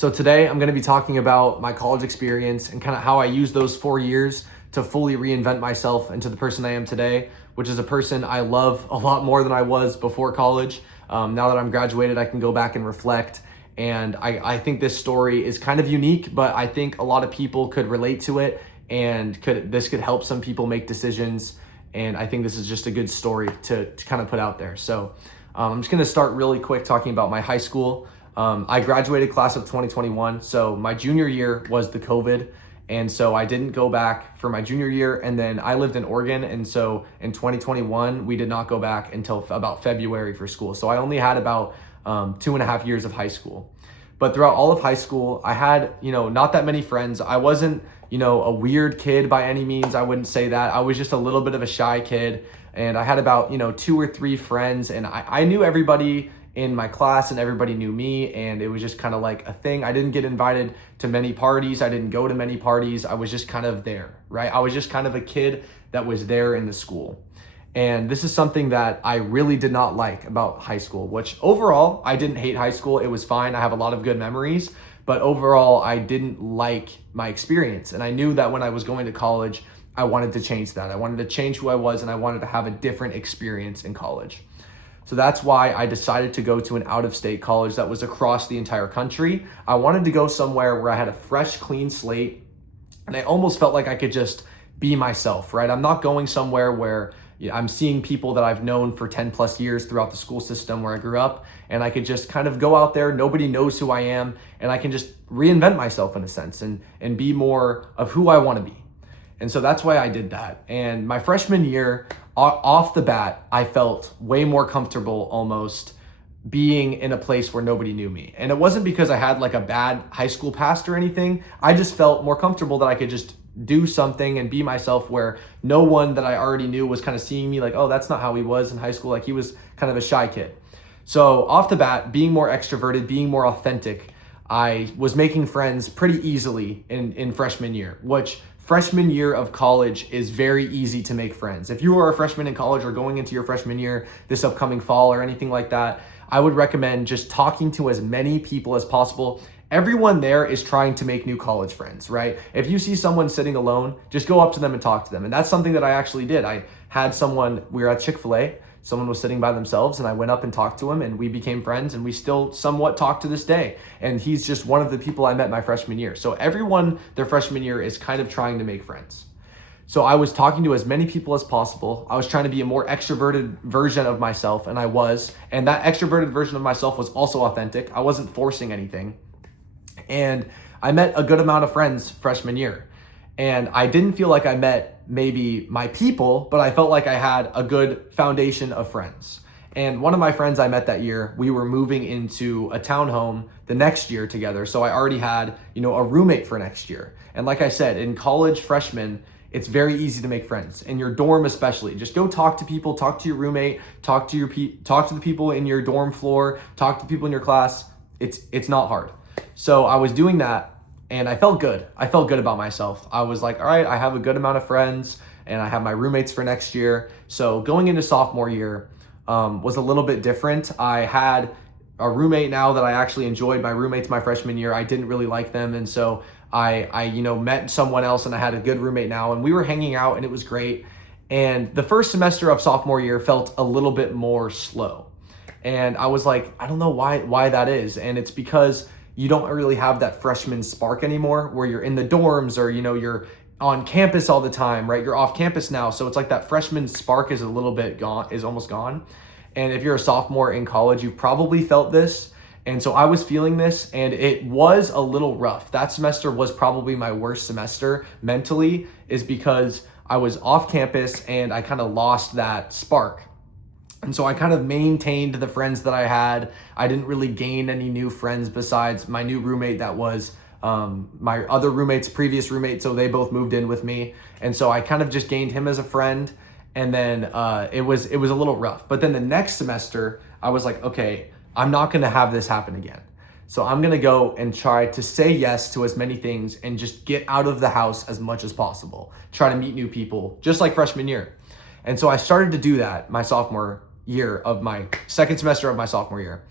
So today I'm going to be talking about my college experience and kind of how I used those 4 years to fully reinvent myself into the person I am today, which is a person I love a lot more than I was before college. Now that I'm graduated, I can go back and reflect. And I think this story is kind of unique, but I think a lot of people could relate to it and this could help some people make decisions. And I think this is just a good story to kind of put out there. So I'm just going to start really quick talking about my high school. I graduated class of 2021. So my junior year was the COVID. And so I didn't go back for my junior year. And then I lived in Oregon. And so in 2021, we did not go back until about February for school. So I only had about 2.5 years of high school. But throughout all of high school, I had, not that many friends. I wasn't, a weird kid by any means. I wouldn't say that. I was just a little bit of a shy kid. And I had about, 2 or 3 friends. And I knew everybody in my class and everybody knew me, and it was just kind of like a thing. I didn't get invited to many parties. I didn't go to many parties. I was just kind of there, right? I was just kind of a kid that was there in the school. And this is something that I really did not like about high school, which overall, I didn't hate high school. It was fine. I have a lot of good memories, but overall, I didn't like my experience. And I knew that when I was going to college, I wanted to change that. I wanted to change who I was, and I wanted to have a different experience in college. So that's why I decided to go to an out-of-state college that was across the entire country. I wanted to go somewhere where I had a fresh, clean slate, and I almost felt like I could just be myself, right? I'm not going somewhere where I'm seeing people that I've known for 10 plus years throughout the school system where I grew up, and I could just kind of go out there, nobody knows who I am, and I can just reinvent myself in a sense and be more of who I want to be. And so that's why I did that. And my freshman year, off the bat, I felt way more comfortable almost being in a place where nobody knew me. And it wasn't because I had like a bad high school past or anything. I just felt more comfortable that I could just do something and be myself where no one that I already knew was kind of seeing me like, oh, that's not how he was in high school. Like he was kind of a shy kid. So off the bat, being more extroverted, being more authentic, I was making friends pretty easily in freshman year, which freshman year of college is very easy to make friends. If you are a freshman in college or going into your freshman year this upcoming fall or anything like that, I would recommend just talking to as many people as possible. Everyone there is trying to make new college friends, right? If you see someone sitting alone, just go up to them and talk to them. And that's something that I actually did. I had someone, we were at Chick-fil-A, someone was sitting by themselves, and I went up and talked to him, and we became friends, and we still somewhat talk to this day. And he's just one of the people I met my freshman year. So everyone their freshman year is kind of trying to make friends. So I was talking to as many people as possible. I was trying to be a more extroverted version of myself, and I was. And that extroverted version of myself was also authentic. I wasn't forcing anything. And I met a good amount of friends freshman year. And I didn't feel like I met maybe my people, but I felt like I had a good foundation of friends. And one of my friends I met that year, we were moving into a townhome the next year together. So I already had, a roommate for next year. And like I said, in college freshmen, it's very easy to make friends. In your dorm especially, just go talk to people, talk to your roommate, talk to the people in your dorm floor, talk to people in your class. It's not hard. So I was doing that. And I felt good. I felt good about myself. I was like, all right, I have a good amount of friends and I have my roommates for next year. So going into sophomore year was a little bit different. I had a roommate now that I actually enjoyed. My roommates my freshman year, I didn't really like them. And so I met someone else and I had a good roommate now and we were hanging out and it was great. And the first semester of sophomore year felt a little bit more slow. And I was like, I don't know why that is. And it's because you don't really have that freshman spark anymore where you're in the dorms or, you're on campus all the time, right? You're off campus now. So it's like that freshman spark is a little bit gone, is almost gone. And if you're a sophomore in college, you've probably felt this. And so I was feeling this and it was a little rough. That semester was probably my worst semester mentally is because I was off campus and I kind of lost that spark. And so I kind of maintained the friends that I had. I didn't really gain any new friends besides my new roommate that was my other roommate's previous roommate. So they both moved in with me. And so I kind of just gained him as a friend. And then it was a little rough. But then the next semester, I was like, okay, I'm not going to have this happen again. So I'm going to go and try to say yes to as many things and just get out of the house as much as possible. Try to meet new people, just like freshman year. And so I started to do that my sophomore year of my second semester of my sophomore year.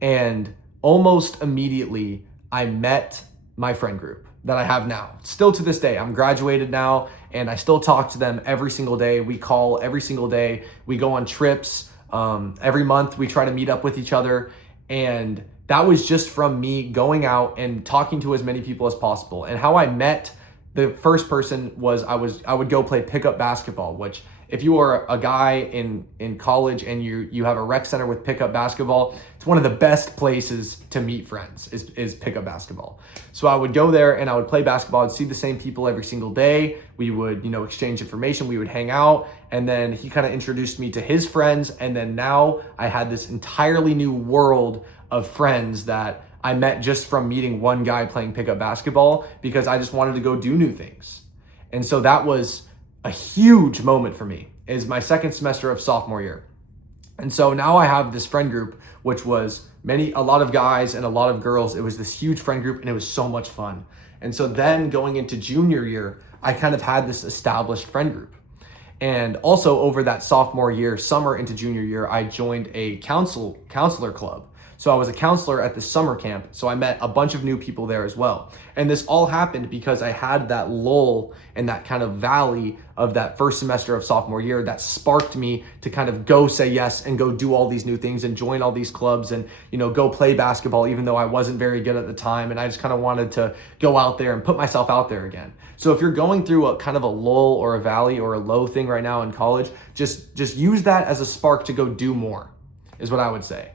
And almost immediately, I met my friend group that I have now. Still to this day, I'm graduated now and I still talk to them every single day. We call every single day. We go on trips. Every month we try to meet up with each other. And that was just from me going out and talking to as many people as possible. And how I met the first person was I would go play pickup basketball, which if you are a guy in college and you have a rec center with pickup basketball, it's one of the best places to meet friends is pickup basketball. So I would go there and I would play basketball. I'd see the same people every single day. We would, exchange information. We would hang out. And then he kind of introduced me to his friends. And then now I had this entirely new world of friends that I met just from meeting one guy playing pickup basketball because I just wanted to go do new things. And so that was a huge moment for me, is my second semester of sophomore year. And so now I have this friend group, which was a lot of guys and a lot of girls. It was this huge friend group and it was so much fun. And so then going into junior year, I kind of had this established friend group. And also over that sophomore year, summer into junior year, I joined a counselor club. So I was a counselor at the summer camp. So I met a bunch of new people there as well. And this all happened because I had that lull and that kind of valley of that first semester of sophomore year that sparked me to kind of go say yes and go do all these new things and join all these clubs and, go play basketball, even though I wasn't very good at the time. And I just kind of wanted to go out there and put myself out there again. So if you're going through a kind of a lull or a valley or a low thing right now in college, just use that as a spark to go do more, is what I would say.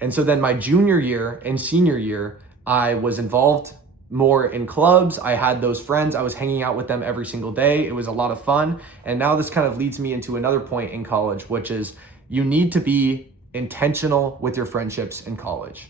And so then my junior year and senior year, I was involved more in clubs. I had those friends. I was hanging out with them every single day. It was a lot of fun. And now this kind of leads me into another point in college, which is you need to be intentional with your friendships in college.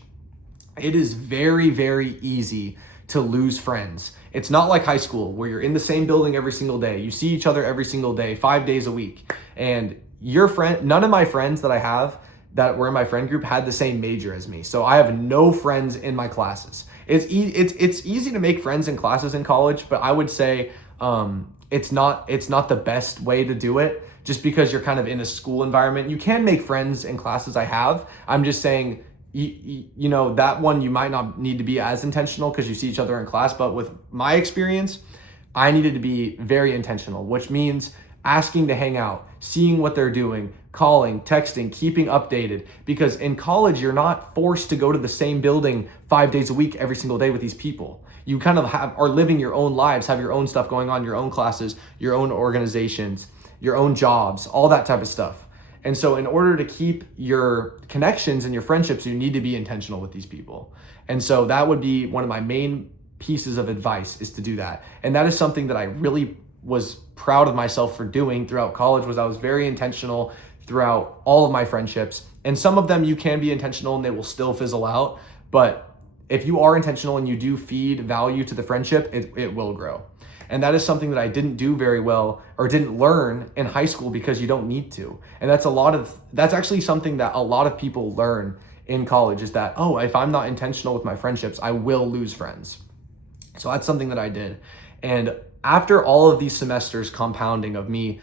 It is very, very easy to lose friends. It's not like high school where you're in the same building every single day. You see each other every single day, 5 days a week. And none of my friends that I have that were in my friend group had the same major as me. So I have no friends in my classes. It's easy to make friends in classes in college, but I would say it's not the best way to do it just because you're kind of in a school environment. You can make friends in classes I have. I'm just saying, that one you might not need to be as intentional because you see each other in class. But with my experience, I needed to be very intentional, which means asking to hang out, seeing what they're doing, calling, texting, keeping updated. Because in college, you're not forced to go to the same building 5 days a week every single day with these people. You kind of are living your own lives, have your own stuff going on, your own classes, your own organizations, your own jobs, all that type of stuff. And so in order to keep your connections and your friendships, you need to be intentional with these people. And so that would be one of my main pieces of advice, is to do that. And that is something that I really was proud of myself for doing throughout college. Was I was very intentional throughout all of my friendships. And some of them you can be intentional and they will still fizzle out. But if you are intentional and you do feed value to the friendship, it will grow. And that is something that I didn't do very well or didn't learn in high school because you don't need to. And that's actually something that a lot of people learn in college, is that, if I'm not intentional with my friendships, I will lose friends. So that's something that I did. And after all of these semesters compounding of me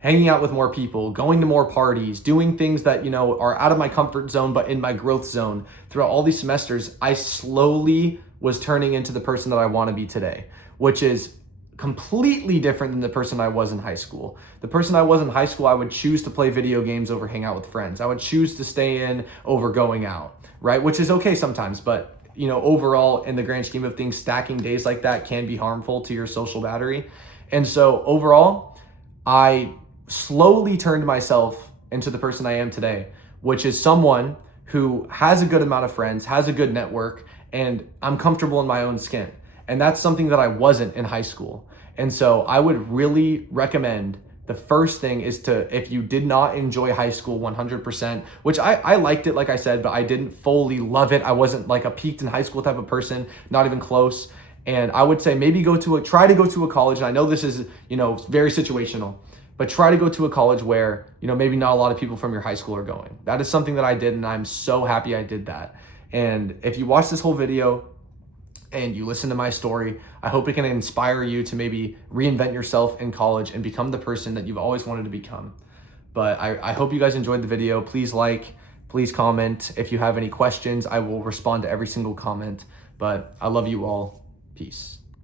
hanging out with more people, going to more parties, doing things that, are out of my comfort zone, but in my growth zone, throughout all these semesters, I slowly was turning into the person that I want to be today, which is completely different than the person I was in high school. The person I was in high school, I would choose to play video games over hang out with friends. I would choose to stay in over going out, right? Which is okay sometimes, but overall, in the grand scheme of things, stacking days like that can be harmful to your social battery. And so overall, I slowly turned myself into the person I am today, which is someone who has a good amount of friends, has a good network, and I'm comfortable in my own skin. And that's something that I wasn't in high school. And so I would really recommend, the first thing is to, if you did not enjoy high school 100%, which I liked it, like I said, but I didn't fully love it. I wasn't like a peaked in high school type of person, not even close. And I would say maybe try to go to a college. And I know this is, very situational, but try to go to a college where, maybe not a lot of people from your high school are going. That is something that I did, and I'm so happy I did that. And if you watch this whole video and you listen to my story, I hope it can inspire you to maybe reinvent yourself in college and become the person that you've always wanted to become. But I hope you guys enjoyed the video. Please like, please comment. If you have any questions, I will respond to every single comment. But I love you all. Peace.